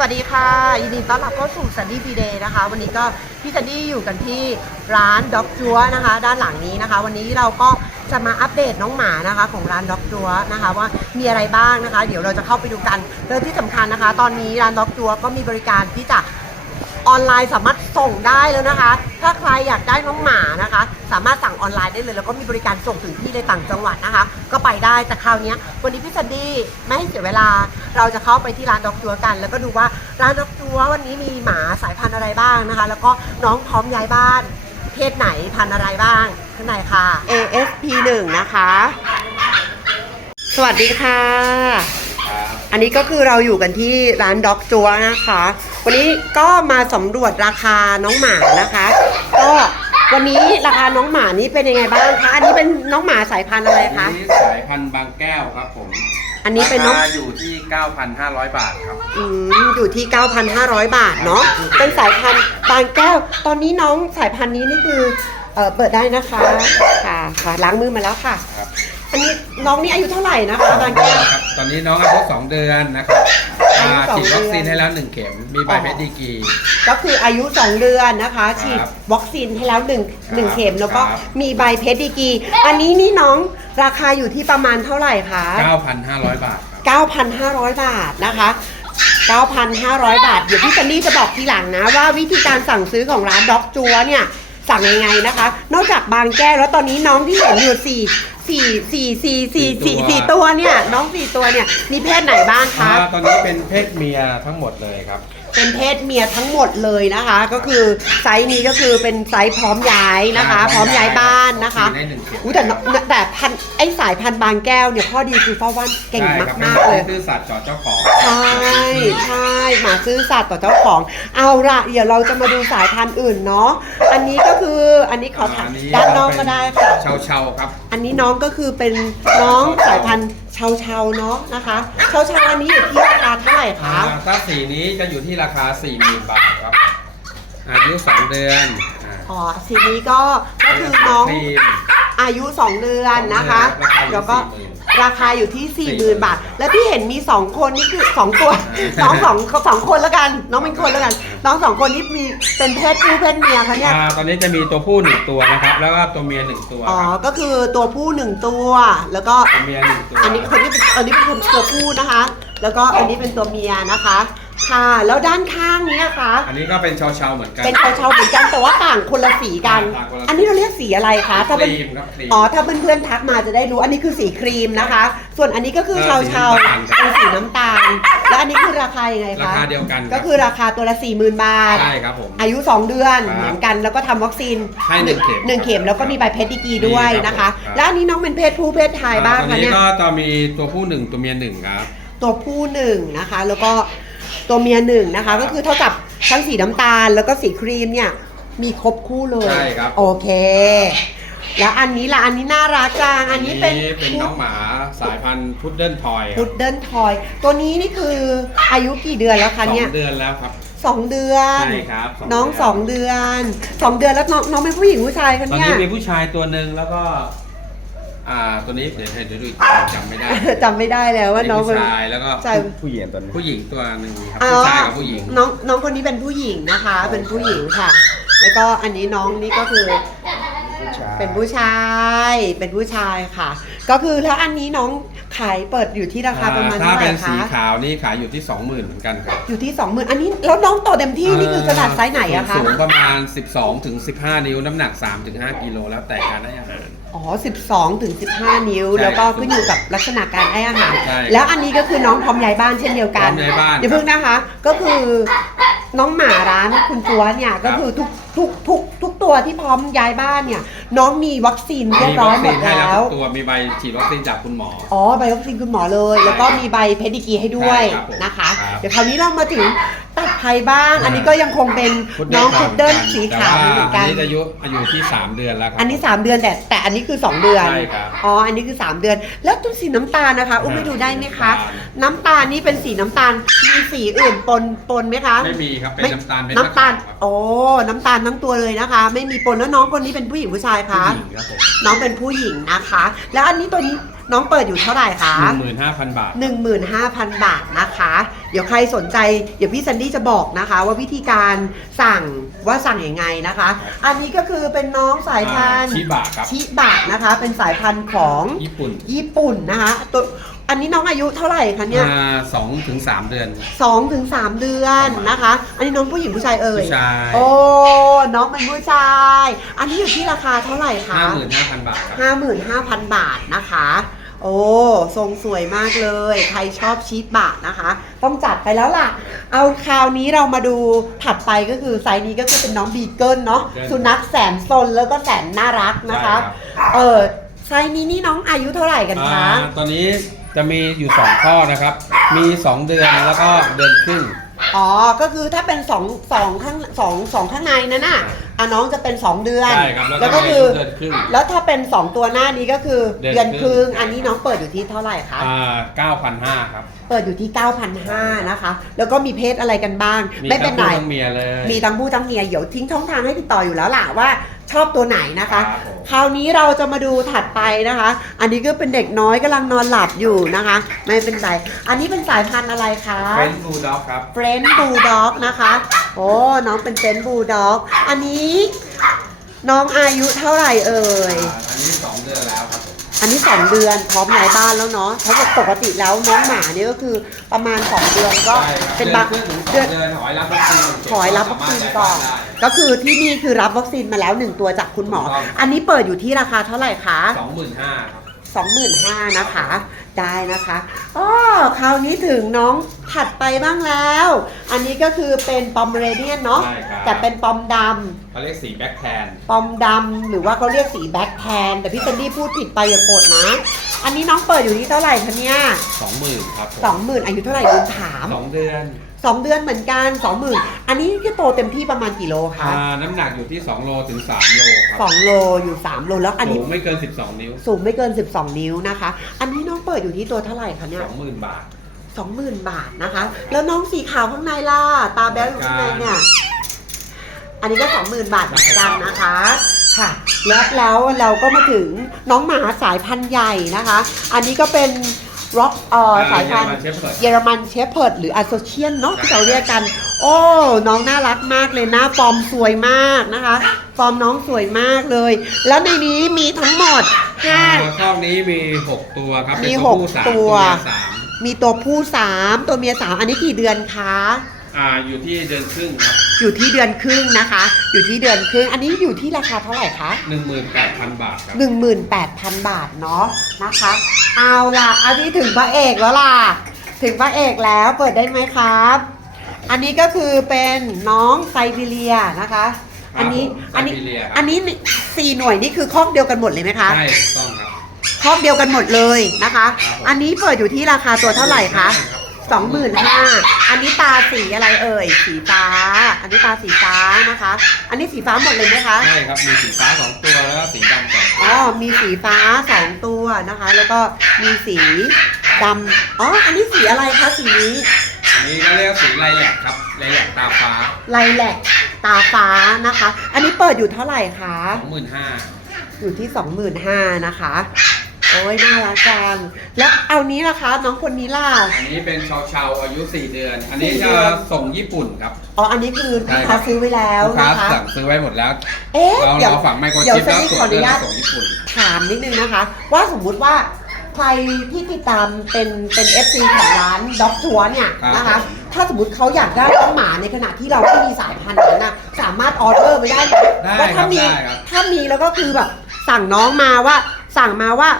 สวัสดีค่ะ ยินดีต้อนรับเข้าสู่ซันดี้พีเดย์นะคะ วันนี้ก็พี่ซันดี้อยู่กันที่ร้านด็อกจัวนะคะ ด้านหลังนี้นะคะ วันนี้เราก็จะมาอัปเดตน้องหมานะคะ ของร้านด็อกจัวนะคะ ว่ามีอะไรบ้างนะคะ เดี๋ยวเราจะเข้าไปดูกันเรื่องที่สำคัญนะคะ ตอนนี้ร้านด็อกจัวก็มีบริการที่จะออนไลน์สามารถ ส่งได้แล้วนะคะ ถ้าใครอยากได้น้องหมานะคะ สามารถสั่งออนไลน์ได้เลย แล้วก็มีบริการส่งถึงที่ในต่างจังหวัดนะคะ ก็ไปได้แต่คราวนี้วันนี้พี่ซันดี้ไม่ให้เสียเวลา เราจะเข้าไปที่ร้านด็อกจัวกัน แล้วก็ดูว่าร้านด็อกจัววันนี้มีหมาสายพันธุ์อะไรบ้างนะคะ แล้วก็น้องพร้อมย้ายบ้าน เพศไหนพันธุ์อะไรบ้างข้างในค่ะ ASP 1นะคะ สวัสดีค่ะ อันนี้ก็คือเราอยู่กันที่ร้านด็อกจัวนะคะ วันนี้ก็มาสำรวจราคาน้องหมานะคะ ก็วันนี้ราคาน้องหมานี้เป็นยังไงบ้างคะ อันนี้เป็นน้องหมาสายพันธุ์อะไรอันคะ นี้สายพันธุ์บางแก้วครับผมอันนี้เป็นน้อง ราคาอยู่ที่ 9,500 บาทครับ อืมอยู่ที่ 9,500 บาทเนาะ เป็นสายพันธุ์บางแก้ว ตอนนี้น้องสายพันธุ์นี้นี่คือเออเปิดได้นะคะ ค่ะค่ะล้างมือมาแล้วค่ะ ครับ อันนี้น้องนี่อายุเท่าไหร่นะคะบางแก้ว ครับตอนนี้น้องอายุ2เดือนนะครับอายุอ่าสองฉีดวัคซีนเดือน ให้แล้ว1เข็ม มีใบอ๋อเพชรดีกรี ก็คืออายุ 2 เดือนนะคะครับฉีดวัคซีนให้แล้ว1ครับ1เข็ม แล้วก็ครับ มีใบเพชรดีกรีอันนี้นี่น้องราคาอยู่ที่ประมาณเท่าไหร่คะ 9,500 บาทครับ 9,500 บาทนะคะ 9,500 บาท เดี๋ยวพี่ซันนี่จะบอกทีหลังนะ ว่าวิธีการสั่งซื้อของร้านด็อกจัวเนี่ย สั่งยังไงนะคะ นอกจากบางแก้วแล้วตอนนี้น้องที่เห็นอยู่ สี่สี่สี่สี่สี่สี่สี่ตัวเนี่ย น้องสี่ตัวเนี่ย มีเพศไหนบ้างคะ อ่าตอนนี้เป็นเพศเมียทั้งหมดเลยครับ เป็นเพศเมียทั้งหมดเลยนะคะ ก็คือไซส์นี้ก็คือเป็นไซส์พร้อมย้ายนะคะครับพร้อมย้ายบ้านนะคะฉีดได้หนึ่งเข็มอุ๊ยแต่น้องแต่พันธุ์ไอสายพันธุ์บางแก้วเนี่ยข้อดีคือเฝ้าว่านเก่งใช่ครับมากๆเลยซื่อสัตย์ต่อเจ้าของ ใช่ใช่หมาซื่อสัตย์ต่อเจ้าของ เอาละเดี๋ยวเราจะมาดูสายพันธุ์อื่นเนาะอันนี้ก็คืออันนี้ขอถามอันนี้ด้านนอกก็ได้ค่ะเชาเชาๆครับ อันนี้น้องก็คือเป็นน้องสายพันธุ์เชาเชาๆเนาะนะคะเชาเชาๆอันนี้อยู่ที่ราคาเท่าไหร่อ่าคะถ้าสีนี้จะอยู่ที่ราคา 40,000 บาทครับ อายุ 2 เดือนอ่าอ๋อสีนี้ก็ก็คือน้องครีม อายุ 2 เดือนนะคะ สองเดือนแล้วก็ราคาอยู่ ราคาอยู่ที่40,000 40,000 บาท แล้วพี่เห็นมี 2 คนนี่คือ 2 ตัวน้องสองสองคนแล้วกัน น้องเป็นคนแล้วกัน น้องสองคนนี้มีเป็นเพศผู้เพศเมียคะเนี่ย อ่าตอนนี้จะมีตัวผู้หนึ่งตัวนะครับ แล้วก็ตัวเมียหนึ่งตัวอ๋อ ครับก็คือตัวผู้หนึ่งตัว แล้วก็ ตัวเมียหนึ่งตัว อันนี้คนที่เป็นอันนี้เป็นคนตัวผู้นะคะ แล้วก็อันนี้เป็นตัวเมียนะคะ ค่ะ แล้วด้านข้างเนี้ยคะ อันนี้ก็เป็นเชาเชาๆเหมือนกัน เป็นเชาๆเหมือนกันแต่ว่าต่างคนละสีกัน ต่างคนละสี อันนี้เราเรียกสีอะไรคะ ถ้าคเป็น รีมครับครีม อ๋อ ถ้าเพื่อนๆทักมาจะได้รู้ อันนี้คือสีครีมนะคะ ส่วนอันนี้ก็คือเออเชาสีเชาน้ำตาลเป็นสีน้ำตาล แล้วอันนี้คือราคายังไงราคะคาเดียวกันก็คือราคาตัวละ4 0,000 บาท ใช่ครับผม อายุ 2 เดือนครับเหมือนกันแล้วก็ทำวัคซีนให้หนึ่งเข็มหนึ่งเข็มแล้วก็มีใบเพชรดีกรีด้วยนี่ครับนะคะครับ แล้วอันนี้น้องเป็นเพศผู้เพศชายบ้างตัวคะนี้เนี่ย ก็จะมีตัวผู้หนึ่งตัวเมียหนึ่งครับ ตัวผู้หนึ่งนะคะ แล้วก็ ตัวเมียหนึ่งนะคะ ก็คือเท่ากับทั้งสีน้ำตาลแล้วก็สีครีมเนี่ยมีครบคู่เลยใช่ครับ โอเค แล้วอันนี้ล่ะอันนี้น่ารักจังอันนี้เป็นเป็นน้องหมาสายพันธุ์พุดเดิ้ลทอยคพุรับดเดิ้ลทอย ตัวนี้นี่คืออายุกี่เดือนแล้วสคะองเนี่ยเดือนแล้วครับ สองเดือนใช่ครับสองน้องเดือนสองเดือนสองเดือนแล้วน้องน้องเป็นผู้หญิงผู้ชายคะตอนเนี่ย นี้มีผู้ชายตัวหนึ่งแล้วก็ อ่าตัวนี้เดี๋ยวเดี๋ยวดูอีกตัวจำไม่ได้จำไม่ได้แล้วว่าน้องผู้เป็นชายแล้วก็ชายผู้หญิงตอนนี้ผู้หญิงตัวหนึ่งครับอ๋อผู้ชายกับผู้หญิง น้องน้องคนนี้เป็นผู้หญิงนะคะ เป็นผู้หญิงค่ะ แล้วก็อันนี้น้องนี่ก็คือผู้ชายเป็นผู้ชาย เป็นผู้ชายค่ะ ก็คือแล้วอันนี้น้องขายเปิดอยู่ที่ราคาประมาณถ้าเท่าไหเป็ร่นสีคะ ขาวนี่ขายอยู่ที่ 20,000เหมือนกันครับอยู่ที่สองหมื่นอันนี้แล้วน้องโตเต็มที่นี่คือขนาดไซส์ไหนอะคะ สูงประมาณ 12ถึง15 นิ้วน้ำหนัก3ถึง5กิโลแล้วแต่การได้อาหารอ๋อ 12 ถึง 15 นิ้ว ใช่แล้วก็ขึ้นอยู่กับลักษณะการให้อาหาร ใช่แล้วอันนี้ก็คือน้องพร้อมย้ายบ้านเช่นเดียวกันพร้อมย้ายบ้านเดี๋ยวเพิ่งนะคะ ก็คือน้องหมาร้านคุณตัวเนี่ยก็คือทุกทุกทุกทุกตัวที่พร้อมย้ายบ้านเนี่ย น้องมีวัคซีนเรียบมีร้อวัยคหมซีนดให้แล้แล้วว ทุกตัวมีใบฉีดวัคซีนจากคุณหมอ อ๋อใบวัคซีนคุณหมอเลย แล้วก็มีใบเพดดิกรีให้ด้วยใช่ครับผมนะคะครับ เดี๋ยวคราวนี้เรามาถึงตัดไผ่บ้าง อันนี้ก็ยังคงเป็นน้องพุดเดิ้ลสีขาวเหมือนกันอันนี้อายุอายุที่ 3 เดือนแล้วครัอันนี้ 3 เดือนแต่แต่อันนี้คือ 2 เดือนใช่ครับอ๋ออันนี้คือ 3 เดือน แล้วตัวสีน้ำตาลนะคะ อุ้มไปดูได้ไหมคะ น้ำตาลน้ำตาลนี่เป็นสีน้ำตาลมีสีอื่นปนปนไหมคะไม่มีครับเป็นไม่น้ำตาลเม็ดน้ำตาลมะขมครับโอ้น้ำตาลทั้งตัวเลยนะคะ ไม่มีปนแล้วน้องคนนี้เป็นผู้หญิงผู้ชายคะผู้หญิงครับผมน้องเป็นผู้หญิงนะคะ แล้วอันนี้ตัวนี้ น้องเปิดอยู่เท่าไหร่คะ หนึ่งหมื่นห้าพันบาท 15,000 บาทนะคะ เดี๋ยวใครสนใจ เดี๋ยวพี่ซันดี้จะบอกนะคะ ว่าวิธีการสั่งว่าสั่งยังไงนะคะ อันนี้ก็คือเป็นน้องสายพันธุ์อ่าชิบะครับ ชิบะนะคะ เป็นสายพันธุ์ของญี่ปุ่นญี่ปุ่นนะคะตัวอันนี้น้องอายุเท่าไหร่คะเนี่ยอ่าสองถึงสามเดือน สองถึงสามเดือนนะคะ อันนี้น้องผู้หญิงผู้ชายเอ่ย ผู้ชายโอ้ น้องเป็นผู้ชาย อันนี้อยู่ที่ราคาเท่าไหร่คะ ห้าหมื่นห้าพันบาทครับห้าหมื่นห้าพันบาทนะคะ โอ้ทรงสวยมากเลย ใครชอบชีสบะนะคะ ต้องจัดไปแล้วล่ะ เอาคราวนี้เรามาดูถัดไปก็คือไซส์นี้ก็คือเป็นน้องบีเกิลเนาะ Beagle สุนัขแสนซนแล้วก็แสนน่ารักนะคะ ใช่ครับ เออไซส์นี้นี่น้องอายุเท่าไหร่กันคะอ่าตอนนี้จะมีอยู่สองข้อนะครับ มีสองเดือนแล้วก็เดือนครึ่ง อ๋อ ก็คือถ้าเป็นสองสองข้างสองสองข้างในนั่นน่ะครับ อะน้องจะเป็น 2 เดือน ใช่ครับแล้วแล้วก็ก็มีคือ เดือนครึ่งแล้วถ้าเป็น 2 ตัวหน้านี้ก็คือเดือนเดือนครึ่ง ครึ่งอันนี้น้องเปิดอยู่ที่เท่าไหร่คะ อ่าเก้าพันห้าครับเปิดอยู่ที่ 9,500นะคะ แล้วก็มีเพศอะไรกันบ้างมีไม่เป็นไร ทั้งผู้ทั้งเมียเลย มีทั้งผู้ทั้งเมียเดี๋ยวทิ้งช่องทางให้ติดต่ออยู่แล้วล่ะว่า ชอบตัวไหนนะคะ ครับผม คราวนี้เราจะมาดูถัดไปนะคะ อันนี้ก็เป็นเด็กน้อยกำลังนอนหลับอยู่นะคะ ไม่เป็นไร อันนี้เป็นสายพันธุ์อะไรคะ เป็นบูลด็อกครับ เฟรนด์บูลด็อกนะคะ โอ้ น้องเป็นเฟรนด์บูลด็อก อันนี้น้องอายุเท่าไหร่เอ่ยอ่าอันนี้สองเดือนแล้วครับผม อันนี้2เดือนพร้อมย้ายบ้านแล้วเนาะเพราะปกติแล้วน้องหมาเนี่ยก็คือประมาณ2เดือนก็ใช่ครับเป็นเดืบาองนครึ่งถึงสเดือองนเดือนขอให้รับวัคซีนขอให้รับวัคซีนก่อนสามารถย้ายบ้านได้ก็คือที่นี่คือรับวัคซีนมาแล้ว1ตัวจากคุณหมอถูกต้องอันนี้เปิดอยู่ที่ราคาเท่าไหร่คะ สองหมื่นห้าครับ 25,000นะคะ ได้นะคะอ๋อคราวนี้ถึงน้องถัดไปบ้างแล้ว อันนี้ก็คือเป็นปอมเรเดียนเนาะใช่ครับ แต่เป็นปอมดำเขาเรียกสีแบ็คแทน ปอมดำหรือว่าเขาเรียกสีแบ็คแทน แต่พี่เซนดี้พูดผิดไปอย่าโกรธนะ อันนี้น้องเปิดอยู่ที่เท่าไหร่คะเนี่ยสองหมื่นครับผมสองหมื่นอายุเท่าไหร่ลืมถาม สองเดือน สองเดือนเหมือนกันสองหมื่นอันนี้ที่โตเต็มที่ประมาณกี่โลคะอ่าน้ำหนักอยู่ที่ 2 โลถึง 3 โลคสรัองโลอยู่สามโลแล้วอันนี้สูงไม่เกิน 12 นิ้ว สูงไม่เกิน 12 นิ้วนะคะ อันนี้น้องเปิดอยู่ที่ตัวเท่าไหร่คะเนี่ย20,000 บาทสองหมื่นบาทนะคะ แล้วน้องสีขาวข้างในล่ะตาแบ๊วอยู่ข้างในเนี่ย อันนี้ก็สองหมื่นบาทเหมือนกันนะคะ ค่ะ แล้วแล้วเราก็มาถึงน้องหมาสายพันธุ์ใหญ่นะคะ อันนี้ก็เป็น ร็อกเอ่อสายพันธุ์เยอรมัน Shepherd เยอรมันเชฟเพิร์ดหรืออ s โซเชียนเนาะที่เราเรียกกัน โอ้ น้องน่ารักมากเลยหน้าฟอร์มสวยมากนะคะฟอร์มน้องสวยมากเลย แล้วในนี้มีทั้งหมดอ่า5คอกนี้มี 6 ตัวครับมีเป็นหกผู้สามตัวเมียสามมีตัวผู้3ตัวเมีย3อันนี้กี่เดือนคะอ่าอยู่ที่เดือนครึ่งครับ อยู่ที่เดือนครึ่งนะคะ อยู่ที่เดือนครึ่ง อันนี้อยู่ที่ราคาเท่าไหร่คะ 18,000 บาทครับ 18,000 บาทเนาะนะคะ เอาล่ะ อันนี้ถึงพระเอกแล้วล่ะ ถึงพระเอกแล้วเปิดได้ไหมครับ อันนี้ก็คือเป็นน้องไซบีเรียนะคะอันนี้ครับผมอันนี้ ไซบีเรียครับ อันนี้สี่หน่วยนี่คือคอกเดียวกันหมดเลยไหมคะ ใช่ถูกต้องครับคอกเดียวกันหมดเลยนะคะ ครับผม อันนี้เปิดอยู่ที่ราคาตัวเท่าไหร่คะ สองหมื่นห้าอันนี้ตาสีอะไรเอ่ย สีฟ้า อันนี้ตาสีฟ้านะคะ อันนี้สีฟ้าหมดเลยไหมคะ ใช่ครับ มีสีฟ้า2ตัวแล้วก็สีดำสองตัวอ๋อ มีสีฟ้าสองตัวนะคะ แล้วก็มีสีดำอ๋อ อันนี้สีอะไรคะสีนี้ อันนี้ก็เรียกว่าสีไลแลกครับไลแลกตาฟ้าไลแลกตาฟ้านะคะ อันนี้เปิดอยู่เท่าไหร่คะ25,000อยู่ที่ 25,000นะคะ โอ้ยน่ารักจังแล้วเอานี้ล่ะคะน้องคนนี้ล่ะ อันนี้เป็นชาวชาวๆอายุ 4 เดือน อันนี้สี่จะเดือนส่งญี่ปุ่นครับ อ๋อ อันนี้คือใช่ลูกครัค้าบซื้อไว้แล้วลูกค้านะคะสั่งซื้อไว้หมดแล้วเอ๊ะเราเดี๋ยวเราฝังไมโครเดี๋ยวชิปแล้วฉันตรวขอจอนุเลือดญาตส่งญี่ปุ่น ถามนิดนึงนะคะ ว่าสมมุติว่าใครที่ติดตามเป็นเป็น FC ของร้านด็อกทัวเนี่ยครับนะคะ ถ้าสมมติเขาอยากได้น้องหมาในขณะที่เราไม่มีสายพันธุ์นั้นนะสามารถออเดอร์ไปได้ไหมได้ว่าครัถ้าบมีได้ครับ ถ้ามีแล้วก็คือแบบสั่งน้องมาว่าสั่งมาว่า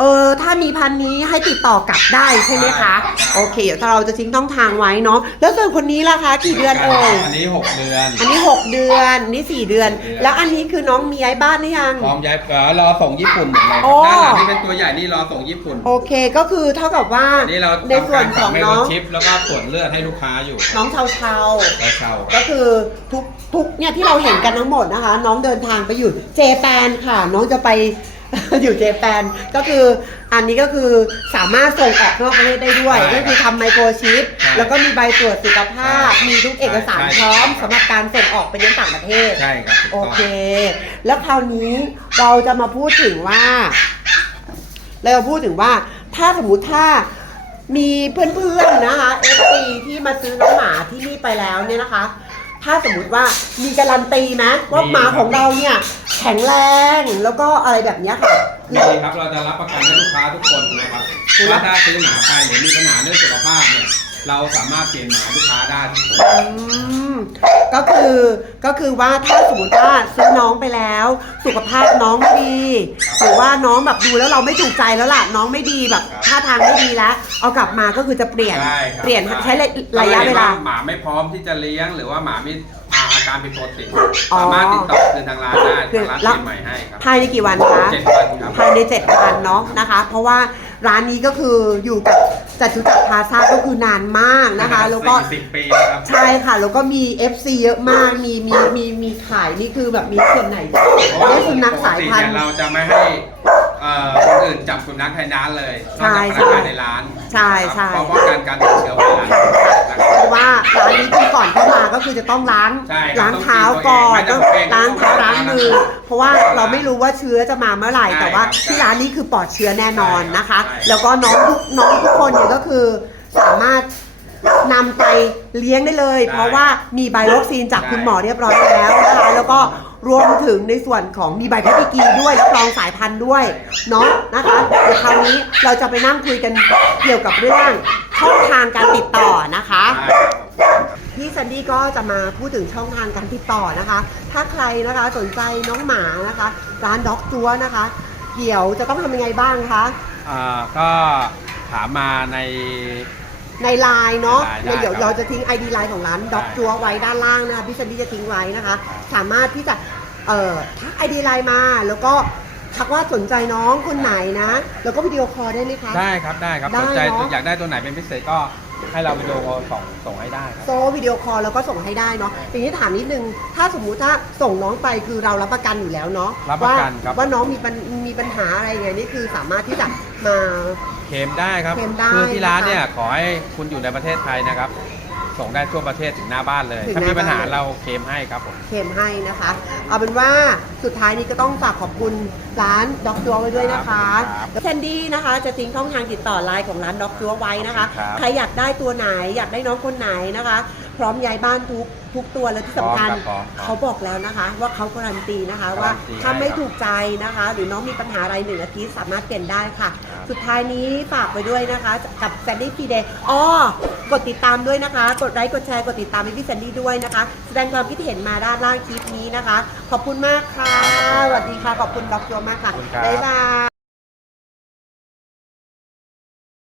เออถ้ามีพันธุ์นี้ให้ติดต่อกลับได้ใช่ไหมคะ โอเค เดี๋ยวเราจะทิ้งต้องทางไว้เนาะแล้วส่วนคนนี้ล่ะคะกี่เดือนเอ่ยอันนี้ 6 เดือน อันนี้ 6 เดือนอันนี้ 4 เดือนสี่เดือนแล้วอันนี้คือน้องมีย้ายบ้านหรือยัง พร้อมย้ายเอ่อรอส่งญี่ปุ่นหมดเลยโอ้ ด้านหลังที่เป็นตัวใหญ่นี่รอส่งญี่ปุ่นโอเคก็คือเท่ากับว่าอันนี้เราในทำส่วกานรขฝัองงไมโคน้รองชิป แล้วก็ตรวจเลือดให้ลูกค้าอยู่น้องเชาเชาเราเช่าก็คือทุกทุกเนี่ยที่เราเห็นกันทั้งหมดนะคะ น้องเดินทางไปอยู่เจแปนค่ะ น้องจะไป อยู่เจแปนก็คืออันนี้ก็คือสามารถส่งออกนอกประเทศได้ด้วย ใช่ก็คือทำไมโครชิป ใช่แล้วก็มีใบตรวจสุขภาพ ใช่มีทุกเอกสารใช่ พร้อมสำหรับการส่งออกไปยังต่างประเทศ ใช่ครับถูกโอต้อง เค แล้วคราวนี้เราจะมาพูดถึงว่าเราจะพูดถึงว่าถ้าสมมติถ้ามีเพื่อนๆนะคะ FC ที่มาซื้อน้องหมาที่นี่ไปแล้วเนี่ยนะคะ ถ้าสมมุติว่ามีการันตีนะว่าหมาของเราเนี่ยแข็งแรงแล้วก็อะไรแบบเนี้ยค่ะ ดีครับเราจะรับประกันให้ลูกค้าทุกคนนะครับว่าถ้าซื้อหมาไปหรือมีปัญหาเรื่องสุขภาพเนี่ย เราสามารถเปลี่ยนหมาลูกค้าได้ทุกคนอืมก็คือก็คือว่าถ้าสมมติว่าซื้อน้องไปแล้ว สุขภาพน้องไม่ดี หรือว่าน้องแบบดูแล้วเราไม่ถูกใจแล้วล่ะน้องไม่ดีแบบท่าทางไม่ดีแล้ว เอากลับมาก็คือจะเปลี่ยนได้ครับเปลี่ยนได้ใช้ระยะเวลาหมาไม่พร้อมที่จะเลี้ยง หรือว่าหมามีอาการผิดปกติอ๋อ สามารถติดต่อคืนทางร้านได้คือทางร้านแล้วเปลี่ยนใหม่ให้ครับภายในกี่วันคะ เจ็ดวันครับ ภายในเจ็ดวันเนาะนะคะ เพราะว่า ร้านนี้ก็คืออยู่กับจัตุจักรพลาซ่าก็คือนานมากนะคะ แล้วก็สี่สิบปีแล้วครับใช่ค่ะ แล้วก็มี FC เยอะมาก มีมีมีมีขายนี่คือแบบมีส่วนไหนเพราะว่าได้สุนัขสายพันปกติธุ์เยเราจะไม่ให้เอ่อคนอื่นจับสุนัขในร้านเลยนใช่อกจากพนักงานในร้านใช่ใช่ เพราะป้องกันการติดเชื้อไวรัสนะครับ เพราะว่าร้านนี้คือก่อนเข้ามาก็คือจะต้องล้างใช่ครับล้างเท้าก่อนต้ต้อองงกินตัวเองล้างเท้าต้องล้างมือล้างเพราะว่าเราไม่รู้ว่าเชื้อจะมาเมื่อไหร่ใช่แต่ว่าครับที่ร้านนี้คือปลอดเชื้อแน่นอนนะคะ ใช่ แล้วก็น้องทุกน้องทุกคนเนี่ยก็คือสามารถนำไปเลี้ยงได้เลย เพราะว่ามีใบวัคซีนจากคุณหมอเรียบร้อยแล้วนะคะแล้วก็รวมถึงในส่วนของมีใบแพทย์กีด้วยรับรองสายพันธุ์ด้วย เนาะนะคะเดี๋ยวคราวนี้เราจะไปนั่งคุยกันเกี่ยวกับเรื่อง ช่องทางการติดต่อนะคะใช่ครับพี่ซันดี้ก็จะมาพูดถึงช่องทางการติดต่อนะคะ ถ้าใครนะคะสนใจน้องหมานะคะ ร้านด็อกจัวนะคะ เดี๋ยวจะต้องทำยังไงบ้างคะ อ่าก็ถามมาใน ในไลน์เนาะใน Line เดี๋ยวได้ครับ เราจะทิ้ง ID ไลน์ของร้านด็อกจัวไว้ด้านล่างนะคะพี่ซันดี้จะทิ้งไว้นะคะ สามารถที่จะเอ่อทัก ID ไลน์มาแล้วก็ ทักว่าสนใจน้องคนไหนนะ แล้วก็วิดีโอคอลได้ไหมคะ ได้ครับได้ครับได้สนใจเนอะ อยากได้ตัวไหนเป็นพิเศษก็ให้เราวิดีโอคอลส่งส่งให้ได้ครับ โซวิดีโอคอลแล้วก็ส่งให้ได้เนาะทีนี้ถามนิดนึง ถ้าสมมุติถ้าส่งน้องไปคือเรารับประกันอยู่แล้วเนาะรับประกันว่าครับ ว่าน้องมีปัญมีปัญหาอะไรอย่างเงี้ยนี่คือสามารถที่จะมา เคลมได้ครับเคลมได้คือที่ร้านนะคะเนี่ยขอให้คุณอยู่ในประเทศไทยนะครับ ส่งได้ทั่วประเทศถึงหน้าบ้านเลย ถึงถ้ามีหน้าปัญหาบ้าน เราเคลมให้ครับผม เคลมให้นะคะ เอาเป็นว่าสุดท้ายนี้ก็ต้องฝากขอบคุณร้านด็อกจัวไว้ด้วยนะคะครับแคนดี้นะคะจะทิ้งช่องทางติดต่อไลน์ของร้านด็อกจัวไว้นะคะ ครับ ใครอยากได้ตัวไหนอยากได้น้องคนไหนนะคะ พร้อมย้ายบ้านทุก ทุกตัวและที่สำคัญพร้อมครับพร้อมเขาบอกแล้วนะคะ ว่าเขาการันตีนะคะ ว่าการันตีถ้าไม่ให้ครับถูกใจนะคะ หรือน้องมีปัญหาอะไรหนึ่งอาทิตย์สามารถเปลี่ยนได้ค่ะ ครับ สุดท้ายนี้ฝากไปด้วยนะคะกับแซนดี้ฟีเดย์อ๋อกดติดตามด้วยนะคะ กดไลค์กดแชร์กดติดตามให้พี่แซนดี้ด้วยนะคะ แสดงความคิดเห็นมาด้านล่างคลิปนี้นะคะ ขอบคุณมากค่ะสวัสดีค่ะขอบคุณดอกจัวมากค่ะขอบคุณครับ บ๊ายบาย